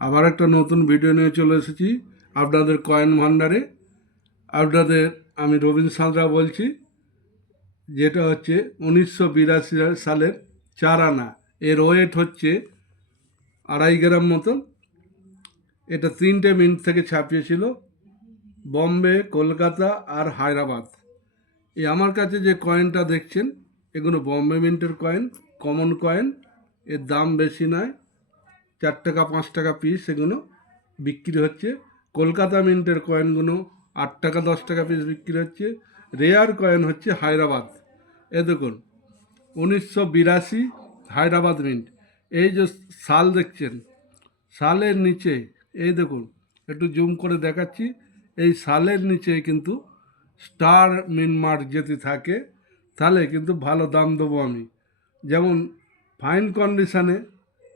আবার একটা নতুন ভিডিও নিয়ে চলে এসেছি আপনাদের কয়েন ভান্ডারে। আপনাদের আমি রবীন সাঁতরা বলছি, যেটা হচ্ছে 1982 সালের 4 আনা। এর ওয়েট হচ্ছে 2.5 গ্রাম মতন। এটা 3টে মিন্ট থেকে ছাপিয়েছিল, বম্বে, কলকাতা আর হায়দ্রাবাদ। এই আমার কাছে যে কয়েনটা দেখছেন, এগুলো বম্বে মিন্টের কয়েন, কমন কয়েন। এর দাম বেশি নয়, 4 টাকা 5 টাকা পিস এগুলো বিক্রি হচ্ছে। কলকাতা মিন্টের কয়েনগুলো 8 টাকা 10 টাকা পিস বিক্রি হচ্ছে। রেয়ার কয়েন হচ্ছে হায়দ্রাবাদ। এ দেখুন, 1982 হায়দ্রাবাদ মিন্ট। এই যে সাল দেখছেন, সালের নিচে এই দেখুন, একটু জুম করে দেখাচ্ছি। এই সালের নিচে কিন্তু স্টার মিন মার্ক যদি থাকে তাহলে কিন্তু ভালো দাম দেবো আমি। যেমন ফাইন কন্ডিশানে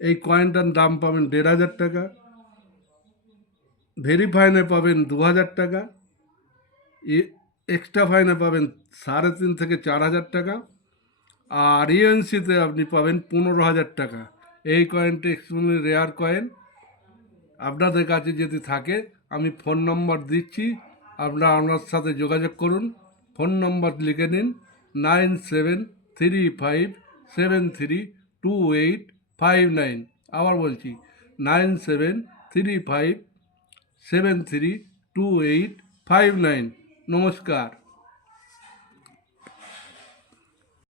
এই কয়েনটার দাম পাবেন 1,500 টাকা, ভেরি ফাইনে পাবেন 2,000 টাকা, এক্সট্রা ফাইনে পাবেন 3,500 থেকে 4,000 টাকা, আর ইএনসিতে আপনি পাবেন 15,000 টাকা। এই কয়েনটি এক্সট্রিমলি রেয়ার কয়েন। আপনাদের কাছে যদি থাকে আমি ফোন নম্বর দিচ্ছি, আপনারা আমার সাথে যোগাযোগ করুন। ফোন নম্বর লিখে নিন 9735732859। আবার বলছি 9735732859। নমস্কার।